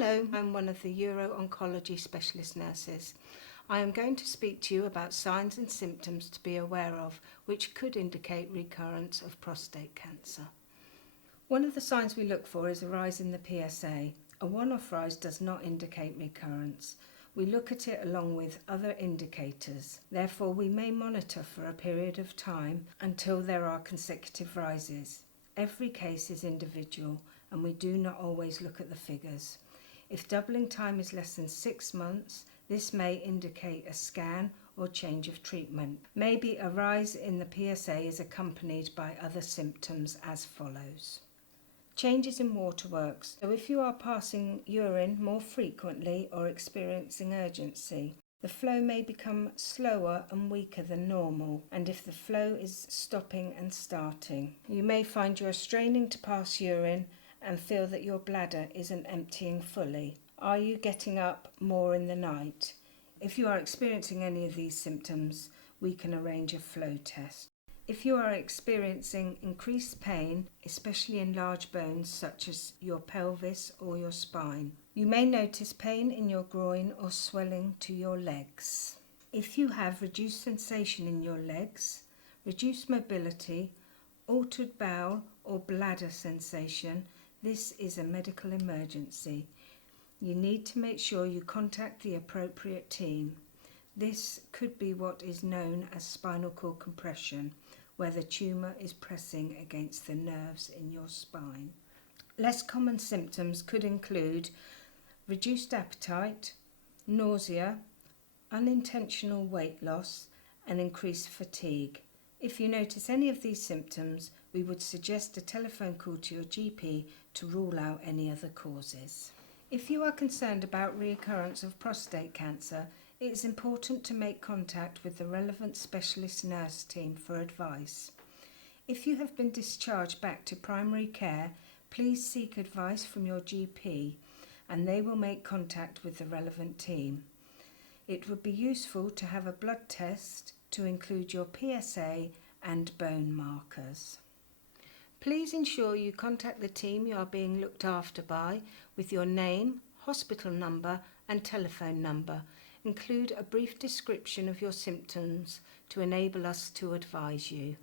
Hello, I'm one of the Uro-Oncology Specialist nurses. I am going to speak to you about signs and symptoms to be aware of which could indicate recurrence of prostate cancer. One of the signs we look for is a rise in the PSA. A one-off rise does not indicate recurrence. We look at it along with other indicators. Therefore, we may monitor for a period of time until there are consecutive rises. Every case is individual and we do not always look at the figures. If doubling time is less than 6 months, this may indicate a scan or change of treatment. Maybe a rise in the PSA is accompanied by other symptoms as follows. Changes in waterworks. So if you are passing urine more frequently or experiencing urgency, the flow may become slower and weaker than normal, and if the flow is stopping and starting, you may find you are straining to pass urine and feel that your bladder isn't emptying fully. Are you getting up more in the night? If you are experiencing any of these symptoms, we can arrange a flow test. If you are experiencing increased pain, especially in large bones such as your pelvis or your spine, you may notice pain in your groin or swelling to your legs. If you have reduced sensation in your legs, reduced mobility, altered bowel or bladder sensation, this is a medical emergency. You need to make sure you contact the appropriate team. This could be what is known as spinal cord compression, where the tumour is pressing against the nerves in your spine. Less common symptoms could include reduced appetite, nausea, unintentional weight loss, and increased fatigue. If you notice any of these symptoms, we would suggest a telephone call to your GP to rule out any other causes. If you are concerned about recurrence of prostate cancer, it is important to make contact with the relevant specialist nurse team for advice. If you have been discharged back to primary care, please seek advice from your GP and they will make contact with the relevant team. It would be useful to have a blood test to include your PSA and bone markers. Please ensure you contact the team you are being looked after by with your name, hospital number and telephone number. Include a brief description of your symptoms to enable us to advise you.